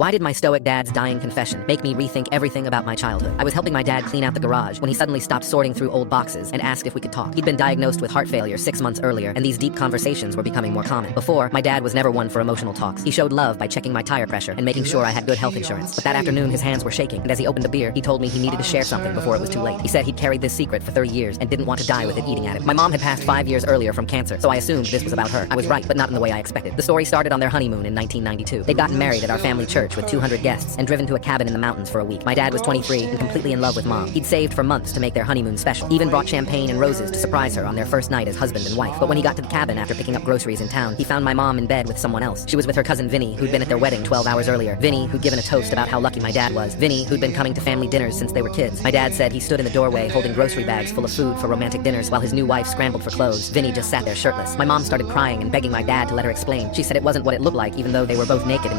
Why did my stoic dad's dying confession make me rethink everything about my childhood? I was helping my dad clean out the garage when he suddenly stopped sorting through old boxes and asked if we could talk. He'd been diagnosed with heart failure 6 months earlier, and these deep conversations were becoming more common. Before, my dad was never one for emotional talks. He showed love by checking my tire pressure and making sure I had good health insurance. But that afternoon, his hands were shaking, and as he opened a beer, he told me he needed to share something before it was too late. He said he'd carried this secret for 30 years and didn't want to die with it eating at him. My mom had passed 5 years earlier from cancer, so I assumed this was about her. I was right, but not in the way I expected. The story started on their honeymoon in 1992. They'd gotten married at our family church with 200 guests and driven to a cabin in the mountains for a week. My dad was 23 and completely in love with Mom. He'd saved for months to make their honeymoon special. He even brought champagne and roses to surprise her on their first night as husband and wife. But when he got to the cabin after picking up groceries in town, he found my mom in bed with someone else. She was with her cousin Vinny, who'd been at their wedding 12 hours earlier. Vinny, who'd given a toast about how lucky my dad was. Vinny, who'd been coming to family dinners since they were kids. My dad said he stood in the doorway holding grocery bags full of food for romantic dinners while his new wife scrambled for clothes. Vinny just sat there shirtless. My mom started crying and begging my dad to let her explain. She said it wasn't what it looked like, even though they were both naked in the